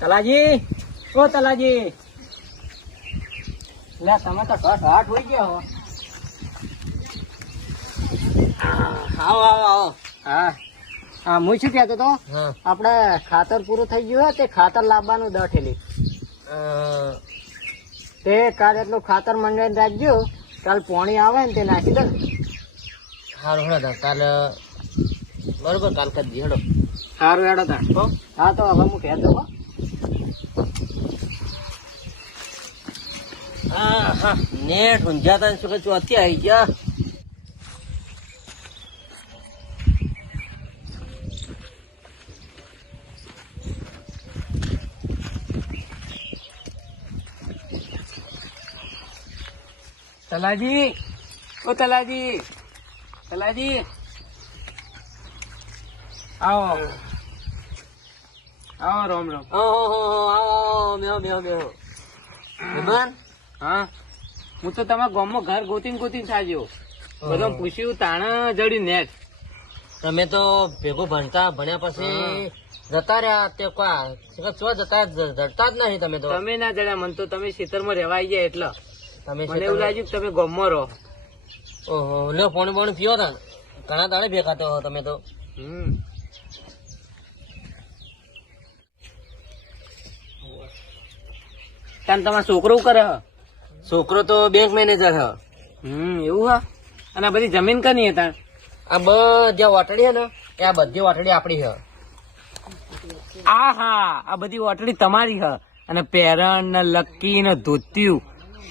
તલાજી, ઓ તલાજી, લે તમે તો ઘટ હાટ હોઈ ગયા હો. આવો આવો આવો. હા હા, હું શું કહેતો તો, હા આપણે ખાતર પૂરું થઈ ગયું હોય તે ખાતર લાવવાનું 10 થેલી. તે કાલ એટલું ખાતર મંગાઈને રાખજો, કાલ પોણી આવે ને તે નાખી દે. સારું હેડો કાલ બરોબર કાલ કરી દઈએ હેડો. સારું હેડો તાર. હા તો હવે હું કહેતો હો. હા હા નેટ ઊંઝાતા શું કે ચોથી આવી ગયા. તલાજી, ઓ તલાજી, તલાજી, આવો આવો. રામ રામ. ઓહો આવો મેહો મેહો મેહો. વિમાન હા, હું તો તમારા ગામમાં ઘર ગોતીને સાજ્યો. બધો પૂછ્યું તાણા જડ્યું નેટ. તમે તો ભેગું ભણ્યા પછી જતા રહ્યા તે કો જતા જડતા જ નહીં તમે તો. તમે ના જડ્યા, મને તો તમે ખેતરમાં રહેવા આવી ગયા એટલે તમે મને એવું લાગ્યું કે તમે ગામમાં રહો. ઓહો લ્યો પોણી પોણી પીવો તા ઘણા દાડે ભેગા તો તમે તો. તમારો છોકરો શું કરે? છોકરો તો બેંક મેનેજર હ. એવું હા. અને આ બધી જમીન કની હતા? આ બધી વાટડી હે ને એ આ બધી વાટડી આપડી હે. આ હા, આ બધી વાટડી તમારી હ. અને પેરણ ને લક્કી ને ધોત્યું,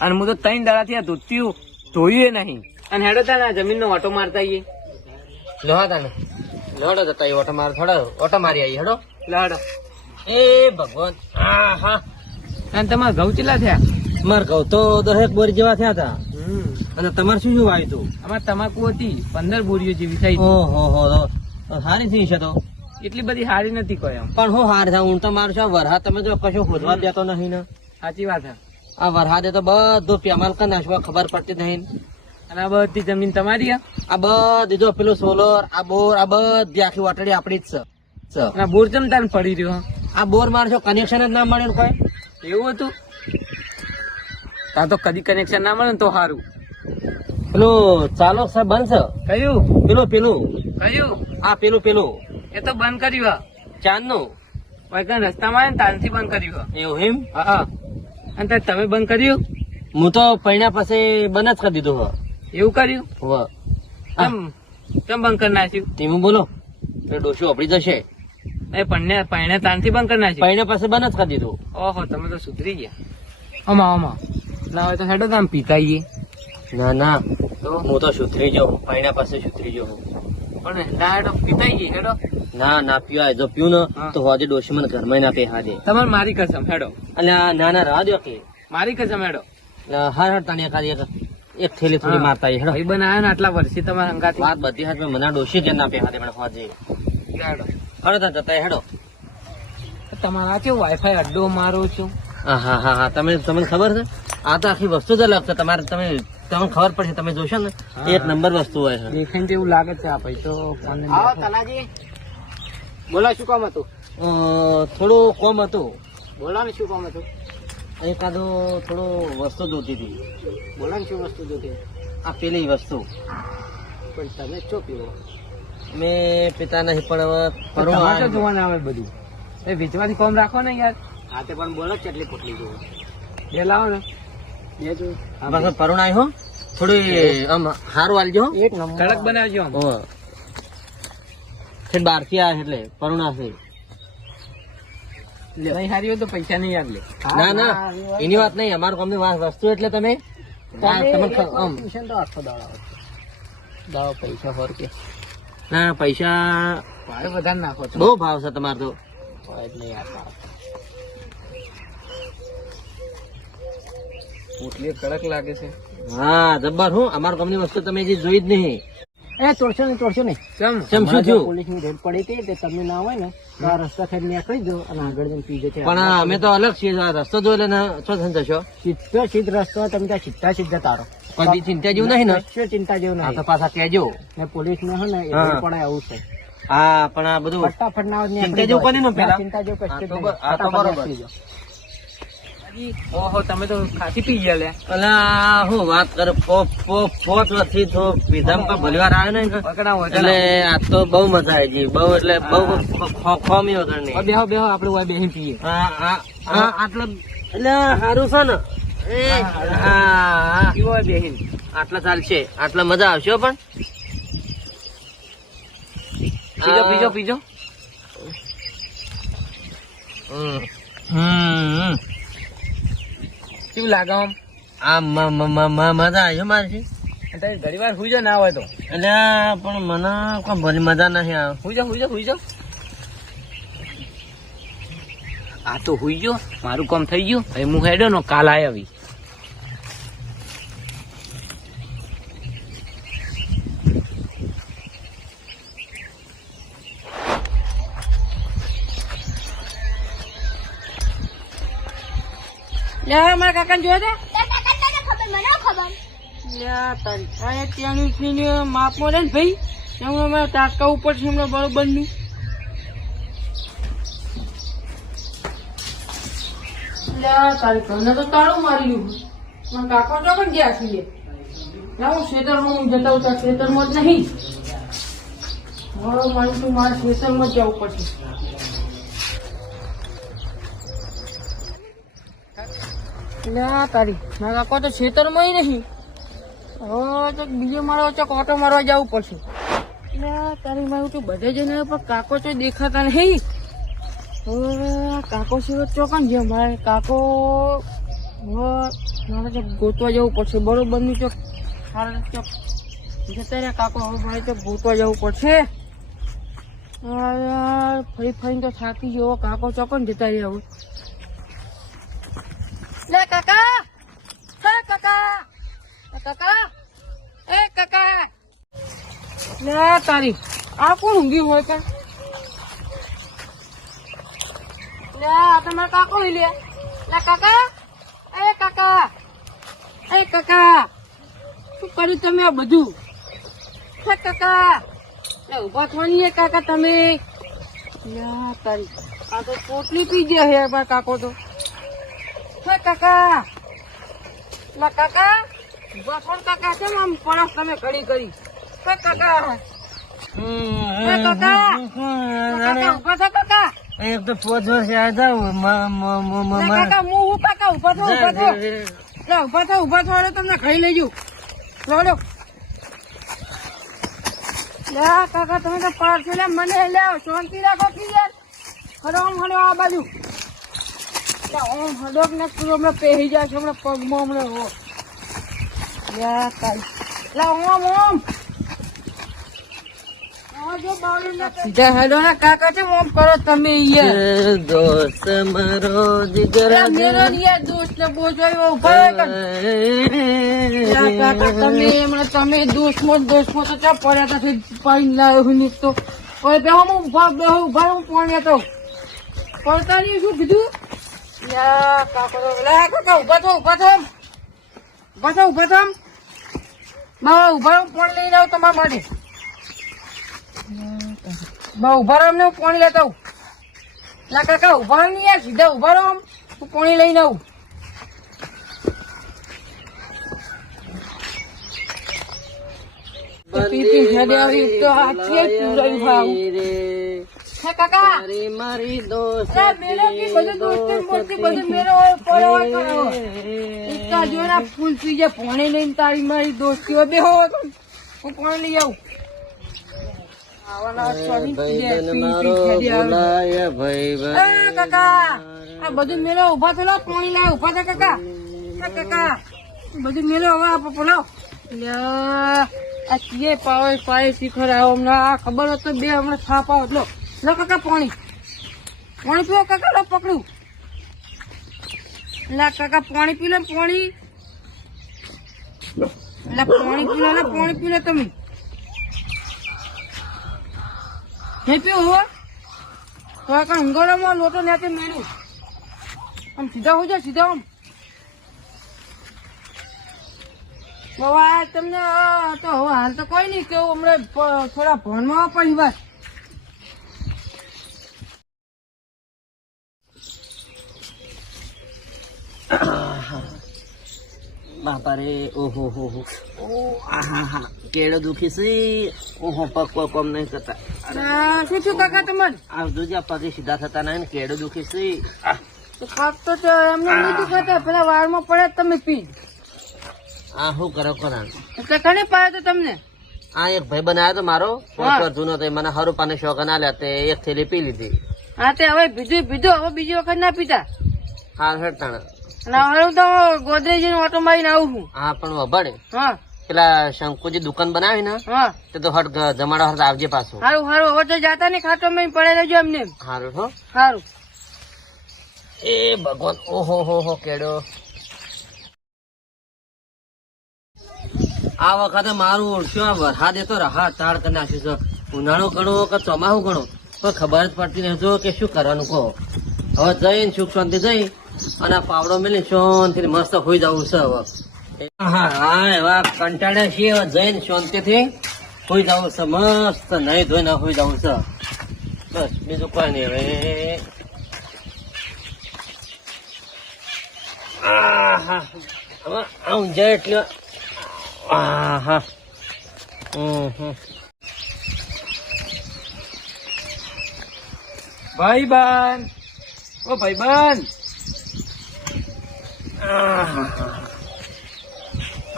અને હું તો 3 દાડાથી આ ધોત્યું ધોયું નહીં. અને હેડો તા જમીન નો ઓટો મારતા આવીએ. લોહા તાને લોડો જતા ઓટો માર થોડા ઓટો મારી આવી હેડો. લડો. એ ભગવાન. હા હા. અને તમારા ઘઉં કેટલા થયા? માર ઘઉં તો 10 બોરી જેવા થયા હતા. અને તમારે શું શું વાવ્યું હતું? અમારે તમાકુ હતી 15 બોરીઓ જેવી થઈ. ઓહો હો સારી થઈ છે તો. એટલી બધી સારી નથી કોઈ એમ. પણ હું હાર થાય હું તો મારું છું વરસાદ તમે જો કશું ખોદવા દેતો નહીં ને. સાચી વાત છે. આ વરસાદે તો બધું પેમાલ કરી નાખવા ખબર પડતી નહીં. અને આ બધી જમીન તમારી? આ બધી જો પેલું સોલર આ બોર આ બધી આખી વાટડી આપડી જ છે. અને બોર જમતા પડી રહ્યો. આ બોર મારશો કનેક્શન જ ના મળે ને કોઈ. એવું હતું? ત્યાં તો કદી કનેક્શન ના મળે ને તો સારું. પેલું ચાલો સાહેબ બંધ છે. કયું? પેલું કયું? આ પેલું એ તો બંધ કર્યું. ચાંદ નું વૈકન રસ્તામાં આવે ને તાનથી બંધ કર્યું. એવું એમ. હા. અને તમે બંધ કર્યું? હું તો પૈણા પાસે બંધ જ કરી દીધું. એવું કર્યું? કેમ બંધ કરી નાખ્યું? તમે બોલો એ ડોશી આપડી જશે. એ પૈણે તાનથી બંધ કરી નાખ્યું? પૈણા પાસે બંધ જ કરી દીધું. ઓહો, તમે તો સુધરી ગયા. આમાં ના હોય તો હેડો તમે પીતાઈએ. ના ના તો હું તો સુધરી જાઉં પૈણા પાસે સુધરી જાઉં. પણ ના હેડો પીતાઈએ હેડો. ના પીવાય જો પીવું ને તો હોજે ડોશી મને ઘરમાં ના પેહા દે. તમારે મારી કસમ હેડો. અલ્યા ના રહા દો કે મારી કસમ હેડો. હાર તને એક થેલી થોડી મારતા હેડો. ભાઈ બનાવ્યા ને આટલા વર્ષથી તમારા હંગાથી વાત બધી હાથ મને ડોશી કે ના પેહા દે મને હોજે. હેડો હેડો જતા હેડો. તમારા કેવું વાઈફાઈ અડ્ડો મારો છું. હા તમને ખબર છે આ તો આખી વસ્તુ જ અલગ છે. તમને ખબર પડશે તમે જોશો ને એક નંબર વસ્તુ હોય છે. દેખાઈને એવું લાગે છે. આ ભાઈ તો તલાજી બોલો શું કામ હતું? થોડું કોમ હતું. બોલો ને શું કામ હતું? એકાદો થોડો વસ્તુ જોતી હતી. બોલો ને શું વસ્તુ જોતી? આ પેલી વસ્તુ પણ તમે શું પીવો? મેં પિતા નહીં પણ હવે જોવાના આવે બધું. એ વેચવાથી કોમ રાખો ને યાર. હા તે પણ બોલો કેટલી પોટલી જોવો? બે લાવો ને. બે જો પાછો પરુણ આવ્યો થોડી આમ સારું આલજો. એક નંબર કડક બનાવજો. બહાર થી આવે એટલે પરુણા છે. નહીં હારી હોય તો પૈસા નહીં યાદ લે. ના એની વાત નહીં. અમારું કંપની વસ્તુ એટલે તમે પૈસા ફોર કે ના પૈસા ભાડે વધારે નાખો છો. બહુ ભાવ છે તમારે તો. એટલે યાર પોટલી કડક લાગે છે. હા જબ્બર હું અમારું કંપની વસ્તુ તમે જે જોઈ જ નહીં. તોડશો નહીં. કેમ શું થયું? પોલીસ ની રેડ પડી હતી તે તમને ના હોય ને તો આ રસ્તા ખેડ નીકળી દો અને આગળ જઈને પીજો. પણ અમે તો અલગ છીએ. રસ્તો જોઈ લે શું થશો? સીધ રસ્તો તમે ત્યાં સીધા તારો. કોઈ ચિંતા જેવું નહીં ને? શું ચિંતા જેવું હા નહીં. તો પાછા કહેજો ને પોલીસ ને હે ને એ પડાય આવું છે. હા પણ આ બધું ફટાફટ ના આવે ને ચિંતા જેવું કોની નું પેલા? ચિંતા જેવું કશું જ નહીં. આ તો ફટાફટ બરોબર. નીકળી જાઓ. ઓહો તમે તો ખાસી પી ગયા લે. અલા હું વાત કરે પોચ નથી તો પીધામ કા ભલીવાર આવે ને વગડા હોય એટલે આ તો બહુ મજા આવી ગઈ બહુ એટલે બહુ ખોમી વગરની બેહો બેહો આપણે ઓય બેહીને પીએ. આટલા એટલે સારું છે ને હા પીવો ઓય બેહીને. આટલા ચાલશે આટલા મજા આવશે હો પણ પીજો પીજો પીજો. કેવું લાગે આમ? આ મજા આવી મારી તારી ઘણી વાર હુઈ જા ના હોય તો. એટલે પણ મને કોઈ ભલી મજા નહીં આવે હુઈ જા હુઈ જા હુઈ જા. આ તો હુઈ ગયો મારું કામ થઈ ગયું હવે હું હેડો નો કાલ આય આવી. મારા કાકા જોયા છે ખબર મને ખબર ત્યાંની માપમાં રહે ને ભાઈ એમાં અમારે તાકા ઉપર છે હમણાં બરોબર નું તારી ઘરને તો તાળું મારી ગયું કાકો તો પણ ગયા છીએ હું ખેતરમાં જતા હું ખેતરમાં જ નહીં મારું માનું તું મારા ખેતરમાં જ જવું પડશે તારી મારા કાકો તો ખેતરમાં નહીં હવે તો બીજો મારો ચોક ઓટો મારવા જવું પડશે તારી મારું તું બધે જઈને પણ કાકો તો દેખાતા નહીં હવે કાકો સિવાય ચોકન છે મારે કાકો મારે તો ગોતવા જવું પડશે બરોબર નું ચોક મારે ચોક જતા રહ્યા કાકો હવે મારે તો ગોતવા જવું પડશે ફરી ફરીને તો થાકી ગયો કાકો ચોકન જતા રહ્યા હવે લે કાકા હે કાકા કાકા એ કાકા લે તારી આ કોણ ઊંઘી હોય કે લે આ તમારા કાકો લે લે કાકા એ કાકા એ કાકા શું કર્યું તમે આ બધું હે કાકા લે ઉભા થવાની હે કાકા તમે લે તારી આ તો પોટલી પી ગયા હે મારા કાકો તો હે કાકા લા કાકા ઉભા થોડ કાકા છે આમ પરસ તમે ઘડી કરી હે કાકા હે કાકા કાકા ઉભા થા કાકા એક તો 5 વર્ષ આવ્યા કાકા હું કાકા ઉભા થો ઉભા થો તમને ખાઈ લેજો ચાલો લે કાકા તમે તો પારસો લે મને લે શાંતિ રાખો કે યાર હડો આ બાજુ ઓમ હડોક ને પૂરો હમણાં પહેરી જાય છે હમણાં પગમાં હમણાં હો સીધા હેડો ને કાકા છે ઓમ કરો તમે દોસ્ત મારો જીગર મેરો દોસ્ત ને બોજો કાકા તમે હમણાં તમે દોસ્તમાં તો ચા પડ્યા હતા પાણી લાવ્યો હું નીકતો હવે બેહો હું ઉભા હું પોણ્યા તો પડતા નહીં શું કીધું કાકા ઉભા થો બા ઉભા પણ લઈને આવું તમારા માટે બા ઉભા રહો હું પાણી લેતા આવું લા કાકા ઉભા રહો યાર સીધા ઉભા રહો હું પાણી લઈને આવું મારી દોસ્ત ફૂલ પી જાય પાણી લઈને તારી મારી દોસ્તી બેહો હું પાણી લઈ આવું કાકા આ બધું મેલો ઉભા થયેલો પાણી લાવ ઉભા થા કાકા કાકા બધું મેલો હવે બોલો આ કીએ પાવે શીખર આવ્યો હમણાં આ ખબર હોત તો બે હમણાં થાપ આવો લો કાકા પાણી પીવો કાકા લો પકડું લા કાકા પાણી પી લો પાણી પાણી પી લો તમે નહીં પીવું હો તો કાકા હંગોળામાં લોટો ને મેળવું આમ સીધા હો જાય સીધા આમ બાબા તમને તો હાલ તો કોઈ નહીં કેવું હમણાં થોડા ભણમાં પછી વાત બાપા રે ઓહો હો હો ઓ આહા હા કેળો દુખી છે ઓહો પગ પગ કોમ નહીં કરતા શું થયું કાકા તમને આ જોજે આ પગે સીધા થતા નહીં ને કેળો દુખી છે પગ તો એમને નહીં દુખાતા પેલા વાળમાં પડ્યા તમે પી આ શું કરો ખરા એટલે કને પાયો તો તમને આ એક ભાઈ બનાવ્યો તો મારો હા. 5 વર્ષ જૂનો તો એ મને હરું પાને શોખન આલ્યા તે એક થેલી પી લીધી હા તે હવે પીધું હવે બીજી વખત ના પીતા હા હેડતાણ અને હવે હું તો ગોદરેજ ઓટો મારીને આવું છું હા પણ વભાડે હા પેલા શંકુજી દુકાન બનાવી ને હા તે તો હટ જમાડો હટ આવજે પાછું સારું સારું હવે તો જાતા ને ખાતો મેં પડે રહેજો એમને સારું હો સારું એ ભગવાન ઓહો હો હો કેડો આ વખતે મારું ઓળખ્યો વરસાદ એ તો રાહત તાળ કરી નાખ્યું છે ઉનાળો ગણો કે ચોમાસું ગણો પણ ખબર જ પડતી નહીં જો કે શું કરવાનું કહો હવે જઈને સુખ શાંતિ જઈ અને આ પાવડો મેલી શાંતિ મસ્ત હોઈ જવું છે હવે હા હા એવા કંટાળે છીએ હવે જઈને શાંતિથી હોઈ જવું છે મસ્ત નહીં ધોઈને હોઈ જવું છે બસ બીજું કોઈ નહીં હવે આહા હવે આમ જાય એટલે આહા ભાઈબંધ ઓ ભાઈબંધ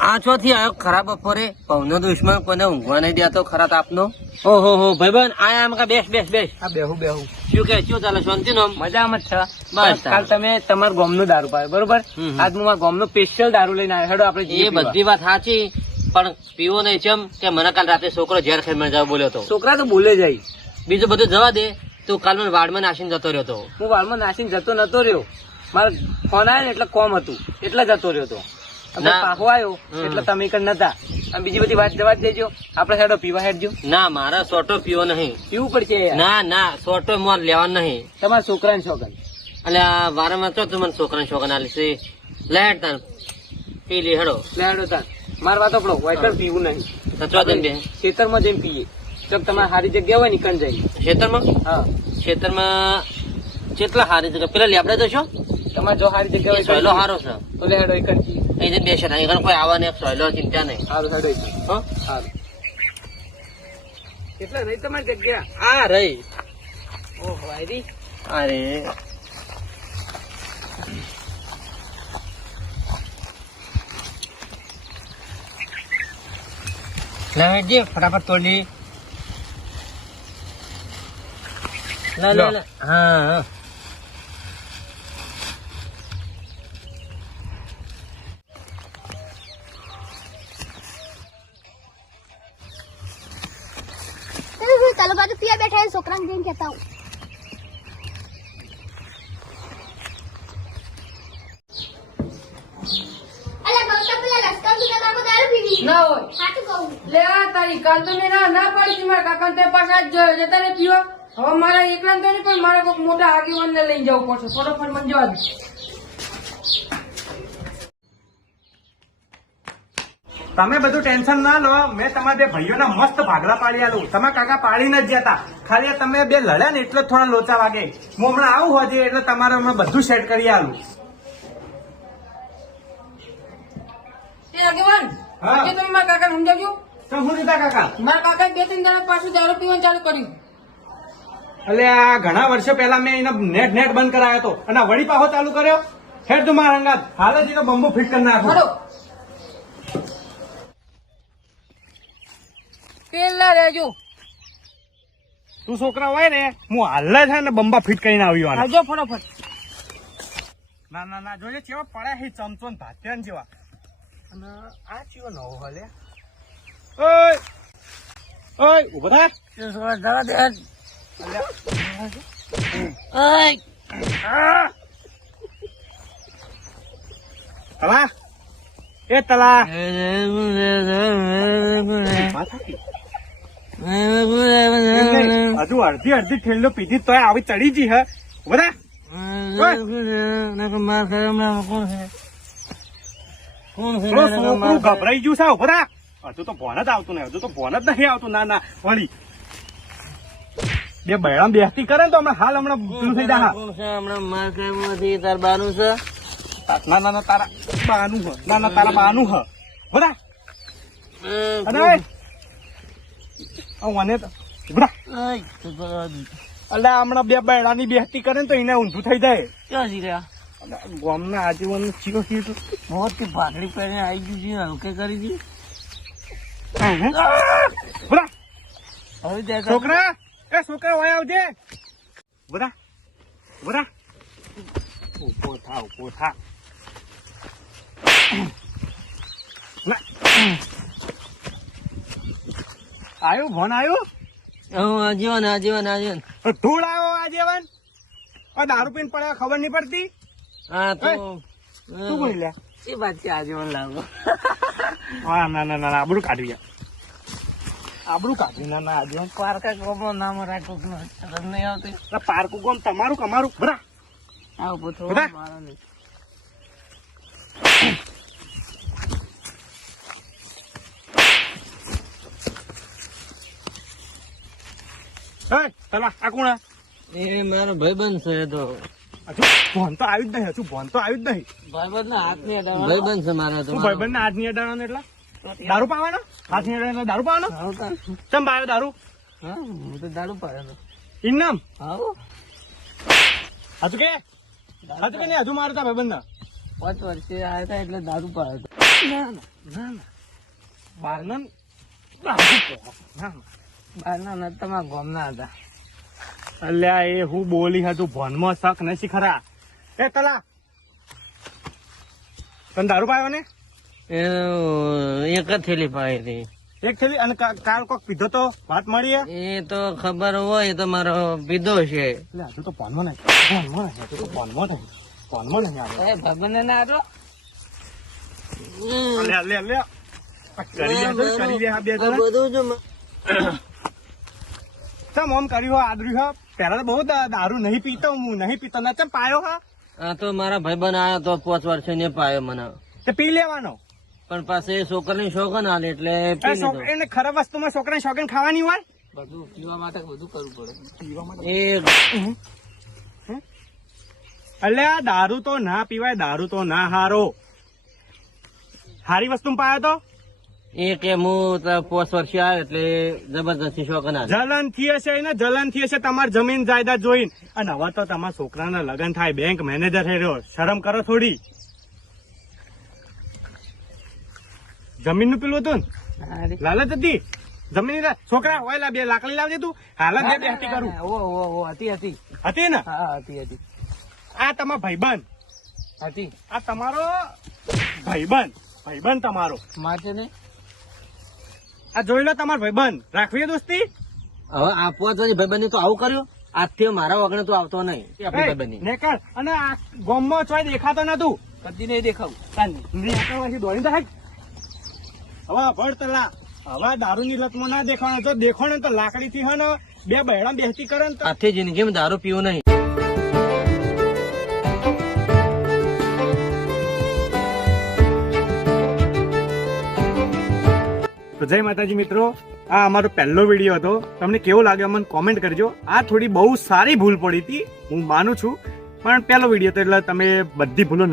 આ ચોથી આવ્યો ખરાબ બપોરે પવનો દુશ્મન કોને ઊંઘવા નહીં દેતો ખરા તાપનો ઓહો હો ભાઈબંધ આયા આમ બેસ બેસ બેસ આ બેહું શું કે શું ચાલે શાંતિ નો મજામાં જ છે બસ કાલ તમે તમારા ગામનું દારૂ પાયો બરોબર હમ. આજ હું મારા ગામનું સ્પેશિયલ દારૂ લઈને આવ્યો હેડો આપણે એ જઈએ પીવા. બધી વાત સાચી પણ પીવો નહીં ચમ કે મને કાલ રાતે છોકરો ઝેર ખાઈ મને જાવ બોલ્યો હતો છોકરા તો બોલે જાય બીજું બધું જવા દે તું કાલ મને વાડમાં નાસીને જતો રહ્યો હતો હું વાળમાં નાસીને જતો નતો રહ્યો મારો ફોન આવ્યો ને એટલે કોમ હતું એટલે જતો રહ્યો તો અને ના. પાછો આવ્યો હમ. એટલે તમે કણ નતા અને બીજી બધી વાત જવા જ દેજો આપણે હેડો પીવા હેડજો ના મારા સોટો પીવો નહીં પીવું પડશે યાર. ના ના સોટો મોર લેવાનું નહીં તમારા છોકરાને શોખન એટલે આ વારંવાર તો તું મને છોકરાને શોખન આલી છે લેટ તાન પી લે હેડો લે હેડો તાર મારા વાત આપણો વાઇટર પીવું નહીં તો ચો દે બે ખેતરમાં જઈને પીએ તો તમારે સારી જગ્યા હોય ને કણ જાય ખેતરમાં હા ખેતરમાં કેટલા સારી જગ્યા પેલા લેબડે તો છો તમારે જો સારી જગ્યા એ હોય સોયલો સારો છે તો લે હેડો એકણ પીએ એ જે બેસે થાય એখানে કોઈ આવવા નહીં સોયલો ચિંતા નહીં સારું હેડો એકણ. હો સારું કેટલા રહી તમારી જગ્યા આ રહી ઓહો આયરી અરે લાવજે ફટાફટ તોડી લા લા લા હા હા ચાલો બાજુ પિયા બેઠા છે, છોકરાને જઈને કહેતા હું. અલા ગૌતમ પેલા લશ્કર દુકાનમાં દારૂ પીવી ના હોય સાચું કહું લે આ તારી કાલ તો મેં ના પાડી હતી મારા કાકા તે પાછા જતા ને પીવા હવે મારા એકલા તો નહીં પણ મારા કોઈ મોટા આગેવાન ને લઈને જવું પડશે ફટોફટ મને જવા દે તમે બધું ટેન્શન ના લો મેં તમારા બે ભાઈઓના મસ્ત ભાગલા પાડી આલું તમારા કાકા પાડીને જ જતા ખાલી તમે બે લડ્યા ને એટલે જ થોડા લોચા વાગે હું હમણાં આવું હોજે એટલે તમારે હમણાં બધું સેટ કરી આલું એ આગેવાન હા. આજે તમે મારા કાકાને સમજાવજો તો હું દીધા કાકા મારા કાકા 2-3 દાડા પાછું દારૂ પીવાનું ચાલુ કર્યું એટલે આ ઘણા વર્ષો પહેલા મેં એને નેટ બંધ કરાયો હતો અને આ વળી પાછો ચાલુ કર્યો હેડ તું મારા અંગાત હાલ જ એનો બંબુ ફિટ કરી નાખો હલો પેલા રહેજો તું છોકરા હોય ને હું હાલ જ છે ને બંબા ફિટ કરીને આવ્યો આને. આવજો ફટોફટ ના ના ના જોજે કેવા પડ્યા છે ચમચો ને ભાત્યાન જેવા અને આ ચીવો નવો હલે ઓય ઓય ઉભો થા તલા એ તલા હજુ અડધી અડધી ઠેલો પીધી તોય આવી ચડી જી હે ઉભો થા છોકરું ગભરાઈ ગયું છે ઉભો થા હજુ તો ભોન જ આવતું નહીં હજુ તો ભોન જ નહીં આવતું ના ના વળી બે બૈરામ બેસતી કરે ને તો હમણાં હાલ હમણાં પેલું થઈ જા હમણાં માર ખાવાનું નથી તાર બાનું છે ના ના ના તારા બાનું હ ના ના તારા બાનું હ બરા અને મને તો બરા અલ્યા હમણાં બે બૈડાની બેહતી કરે ને તો એને ઊંધું થઈ જાય ક્યાં જી રહ્યા ગામના આજીવન ચીરો થયું મોત થી ભાગડી પહેરીને આવી ગયું છે હલકે કરી દી બરા હવે ત્યાં છોકરા એ છોકરા ઓય આવજે બરા બરા ઉભો થા આયો ફોન આયો આજીવન ધૂળ આવ્યો આજીવન દારૂ પીને પડે ખબર નહીં પડતી હા તો શું બોલી લે એ વાત છે આજીવન લાવો હા ના ના ના આબરૂ કાઢી ગયા આબરૂ કાઢી ના ના આજીવન પારકા કોમો નામ રાખું શરમ નહીં આવતી પાર્કું ગોમ તમારું કમારું બરા આવ પૂછો બધા? મારો નહીં પેલા આ કોણ એ મારો ભાઈબંધ છે એ તો હજુ ભોન તો આવ્યું જ નહીં હજુ ભોન તો આવ્યું જ નહીં ભાઈબંધ ના હાથ નહીં ભાઈબંધ છે મારા તો તું ભાઈબંધ ને હાથ ની અડાડવાનો એટલે દારૂ પાવાનો હાથ ની અડાડવાનો દારૂ પાવાનો ચમ પાયો દારૂ હા હું તો દારૂ પાડેલો ઇનામ આવો હજુ કે નહીં હજુ મારે તા ભાઈબંધ ના 5 વર્ષે આવ્યા હતા એટલે દારૂ પાડેલો ના ના બાર ના દારૂ પાયો. ના બહારના ના તમારા ગામના હતા અલ્યા એ હું બોલી હતું ભોનમાં શક નથી ખરા એ તલા તને દારૂ પાયો ને એ એક જ થેલી પાઈ હતી એક થેલી અને કાલ કોક પીધો તો વાત મળી હે? એ તો ખબર હોય એ તો મારો પીધો છે એટલે હજુ તો ભોનમાં નહીં હજુ તો ભોનમાં નહીં આવે એ ભાઈબંધ ના હતો લે આ કરી દે આ બે જણા બધું જ ચમ આમ કર્યું હો આદર્યું હો પેલા તો બહુ દારૂ નહીં પીતો હું નહીં પીતો ના ચમ પાયો હા આ તો મારા ભાઈબંધ આવ્યો તો 5 વર્ષે ને પાયો મને તે પી લેવાનો પણ પાસે છોકરીની શોખન હાલે એટલે પી લીધો એને ખરાબ વસ્તુમાં છોકરાની શોખીન ખાવાની હોય બધું પીવા માટે બધું કરવું પડે એ એટલે આ દારૂ તો ના પીવાય દારૂ તો ના હારો હારી વસ્તુ પાયો તો એ કે હું 5 વર્ષે આવ્યો એટલે જબરદસ્તી શોખન હાલે જલન થી હશે ને જલન થી હશે તમારી જમીન જાયદાદ જોઈને અને હવે તો તમારા છોકરાના લગ્ન થાય બેંક મેનેજર થઈ રહ્યો શરમ કરો થોડી જમીન નું પેલું હતું ને લાલચ હતી જમીન છોકરા હોય લા બે લાકડી લાવજે તું હાલ બે બેહતી કરું ઓ હતી હતી ને હા હતી આ તમારો ભાઈબંધ હતી આ તમારો ભાઈબંધ તમારો મારે ને આ જોઈ લો તમારો ભાઈબંધ રાખવી દોસ્તી હવે આપવા તો ભાઈબંધ તો આવું કર્યું આજથી મારા વગર તો આવતો નહીં એ આપણી ભાઈબંધી નેકળ અને આ ગોમમાં ચોય દેખાતો નતું કદી નહીં દેખાવું નેકળવાથી દોડી થાય હવે ભળતલા હવે દારૂની લતમાં ના દેખાણો જો દેખાણો તો લાકડી થી હોય ને બે બહેડા બેસતી કરે ને તો આજથી જિંદગીમાં દારૂ પીવું નહીં તો જય માતાજી મિત્રો આ અમારો પહેલો વિડીયો હતો તમને કેવો લાગ્યો મને કોમેન્ટ કરજો આ થોડી બહુ સારી ભૂલ પડી હતી હું માનું છું પણ પહેલો વિડીયો હતો એટલે તમે બધી ભૂલો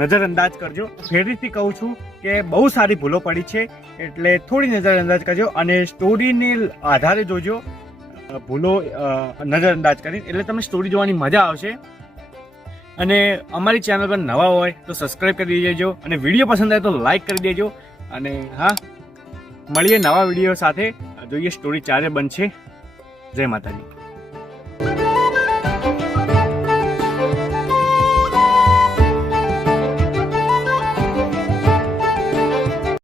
નજરઅંદાજ કરજો ફરીથી કહું છું કે બહુ સારી ભૂલો પડી છે એટલે થોડી નજરઅંદાજ કરજો અને સ્ટોરીને આધારે જોજો ભૂલો નજરઅંદાજ કરી એટલે તમને સ્ટોરી જોવાની મજા આવશે અને અમારી ચેનલ પર નવા હોય તો સબસ્ક્રાઈબ કરી દેજો અને વિડીયો પસંદ આવે તો લાઈક કરી દેજો અને હા મળીએ નવા વિડીયો સાથે જોઈએ સ્ટોરી ચારે બનશે જય માતાજી.